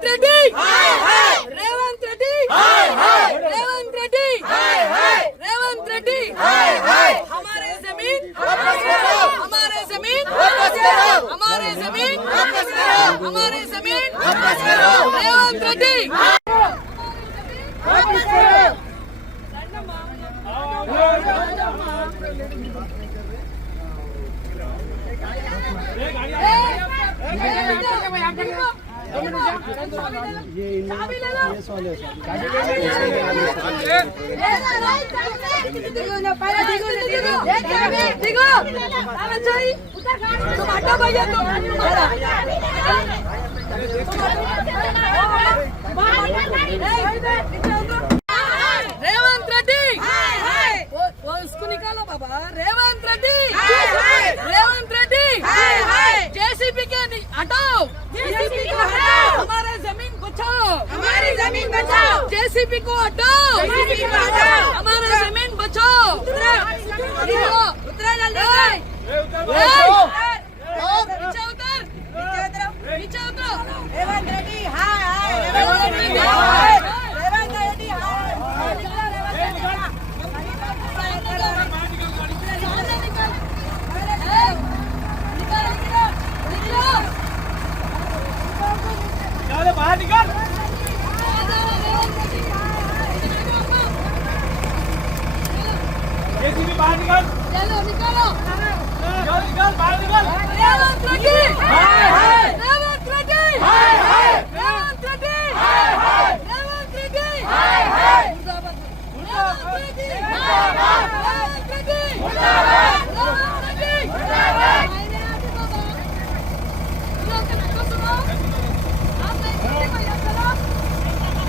रेवंत रेड्डी रेवंत रेड्डी रेवंत रेड्डी रेवंत रेड्डी हमारे जमीन हमारे जमीन हमारे जमीन हमारे जमीन रेवंत रेड्डी रेवंत रेड्डी वो उसको निकालो बाबा रेवंत रेड्डी रेवंत रेड्डी जेसीबी के हटाओ जेसीबी को हटाओ हमारे जमीन बचाओ हमारी जमीन बचाओ जेसीबी को हटाओ जेसीबी को हटाओ हमारा जमीन बचाओ उतरा जल्दी नीचे उतर नीचे उतरो रेवंत रेड्डी हाय हाय रेवंत रेड्डी हाय रेवंत रेड्डी हाय बाहर निकल जेसीबी बाहर निकल चलो निकालो निकल बाहर निकल रेवंत रेड्डी हाय हाय रेवंत रेड्डी हाय हाय रेवंत रेड्डी हाय हाय रेवंत रेड्डी हाय हाय मुर्दाबाद रेवंत रेड्डी मुर्दाबाद रेवंत रेड्डी मुर्दाबाद रेवंत रेड्डी मुर्दाबाद आइए आगे बाबा लोग के नाम सुनो आप नहीं सुनते भैया चलो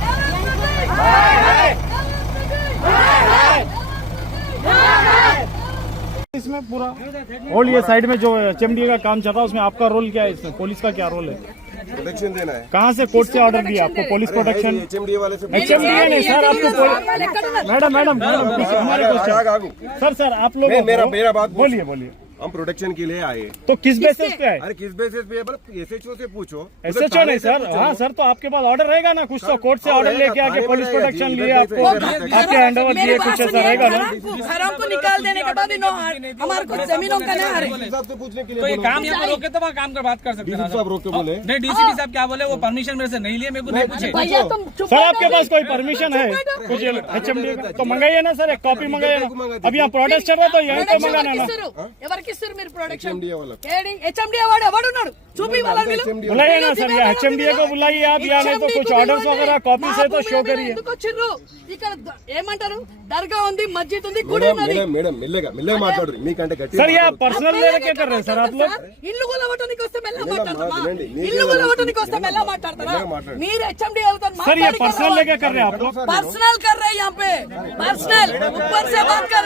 रेवंत रेड्डी हाय हाय रेवंत रेड्डी हाय हाय इसमें पूरा और ये साइड में जो एचएमडीए का काम चल रहा है उसमें आपका रोल क्या है? इसमें पुलिस का क्या रोल है? प्रोटेक्शन देना है। कहाँ से कोर्ट से ऑर्डर दिया आपको पुलिस प्रोटेक्शन? एचएमडीए वाले से एचएमडीए नहीं सर, आपको मैडम हमारे सर आप लोग मेरा बात बोलिए बोलिए। हम प्रोटेक्शन के लिए आए। तो किस बेसिस पे आए? अरे किस बेसिस पे? एसएचओ से पूछो। एसएचओ नहीं सर, हाँ सर, तो आपके पास ऑर्डर रहेगा ना कुछ, तो कोर्ट से ऑर्डर लेके आके पुलिस प्रोटेक्शन लिए आपको आपके हैंडओवर दिए, कुछ ऐसा रहेगा ना? घरों को निकाल देने के बाद हमारे कुछ जमीनों का ना हरे साहब से पूछने के तो लिए ये काम यहाँ पर रोके तो वहाँ काम कर बात कर सकते हैं साहब रोक के बोले नहीं डीसीपी साहब क्या बोले वो परमिशन मेरे से नहीं लिए मेरे को नहीं पूछे भैया तुम चुप सर आपके पास कोई परमिशन है कुछ एचएमडीए तो मंगाइए ना सर, एक कॉपी मंगाइए ना। अब यहाँ प्रोटेस्ट चल रहा है तो यहीं पे मंगाना ना। ఎవరికిస్తారు మీరు ప్రొడక్షన్ एचएमडीए वाला హెచ్ఎండిఏ వాడు ఎవడున్నాడు చూపి వాళ్ళని बुलाइए ना सर, ये एचएमडीए को बुलाइए आप, या नहीं तो कुछ ऑर्डर्स वगैरह कॉपी से तो शो करिए। ఎందుకు వచ్చిర్రు ఇక్కడ ఏమంటారు దర్గా ఉంది మస్జిద్ ఉంది గుడి ఉన్నది మేడం మెల్లగా మాట్లాడు మీకంటే గట్టి सर ये आप पर्सनल लेके कर रहे हैं सर आप लोग? ఇల్లు కూలగొట్టడానికి వస్తే మెల్ల మాట్లాడతారా? వినండి, ఇల్లు కూలగొట్టడానికి వస్తే మెల్ల మాట్లాడతారా? మీరు హెచ్ఎండిఏ వాళ్ళతో सर ये पर्सनल लेके कर रहे हैं आप लोग? पर्सनल कर रहे हैं यहाँ पे पर्सनल ऊपर से बात कर